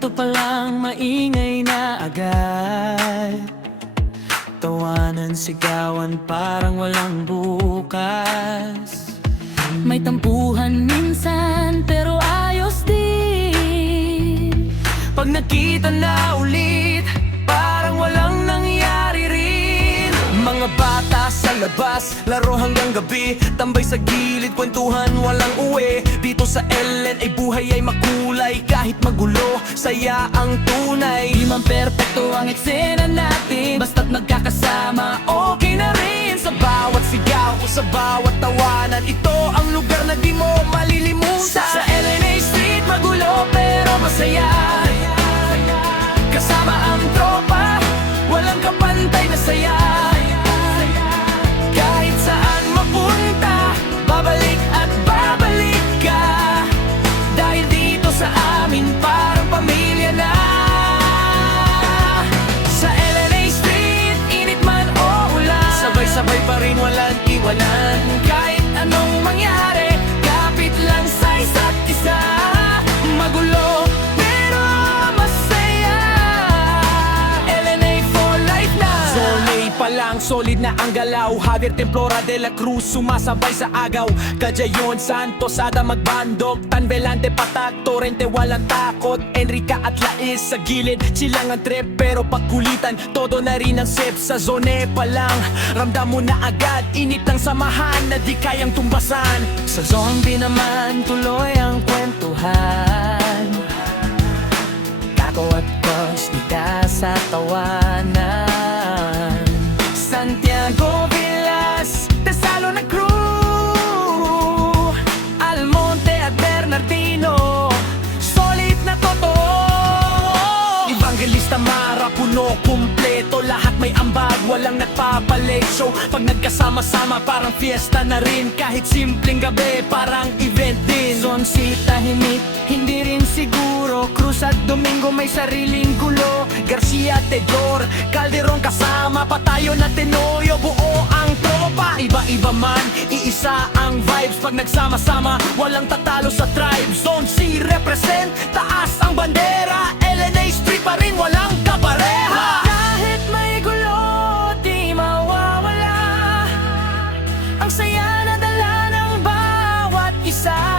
kwento pa lang maingay na agad. Tawanan, sigawan, parang walang bukas. May tampuhan minsan pero ayos din. Pag nakita na ulit, parang walang nangyari rin. Mga bata sa labas, laro hanggang gabi. Tambay sa gilid, kwentuhan, walang uwi. Dito sa Ellen ay buhay ay makulay. Kahit magulo, saya ang tunay. Di man perpekto ang eksena natin, basta't nagkakasama, okay na rin. Sa bawat sigaw o sa bawat tawanan, ito ang lugar na di mo malilimutan. Sa LNA Street, magulo pero masaya. Kasama ang tropa, walang kapantay na saya. Kahit saan mapunta, babalik at babalik ka. Dahil dito sa amin parang pamilya na. Sa LNA Street, init man o ulan, sabay-sabay pa rin, walang iwanan. Kahit anong mangyari, kapit lang sa isa't isa. Magulo pero masaya, LNA for life na. Zone A pa lang, solid na ang galaw. Javier Templora de la Cruz, sumasabay sa agaw. Kajayon, Santos, Ada magbandok. Tanbelante, Patag, Torrente, walang takot. Enrica at Lais sa gilid, silang ang trip. Pero pagkulitan, todo na rin ang sip. Sa zone pa lang, ramdam mo na agad. Init ng samahan na di kayang tumbasan. Sa zone B naman, tuloy ang kwentuhan. Kako at Cos, ika sa tawanan. Santiago, Villas, Tesalo na crew, Almonte at Bernardino, solid na totoo. Evangelista, Mara, puno, kumpleto. Lahat may ambag, walang nagpapalit. So pag nagkasama-sama parang fiesta na rin. Kahit simpleng gabi, parang event din. Zone C, tahimik, hindi rin siguro. Cruz at Domingo may sariling gulo. Garcia, Tedor, Calderon kasama pa tayo na Tenoyo. Buo ang tropa, iba-iba man, iisa ang vibes. Pag nagsama-sama, walang tatalo sa tribe. Zone C represent, taas ang bandera. LNA Street pa rin, walang kapareha. Kahit may gulo, di mawawala ang saya na dala ng bawat isa.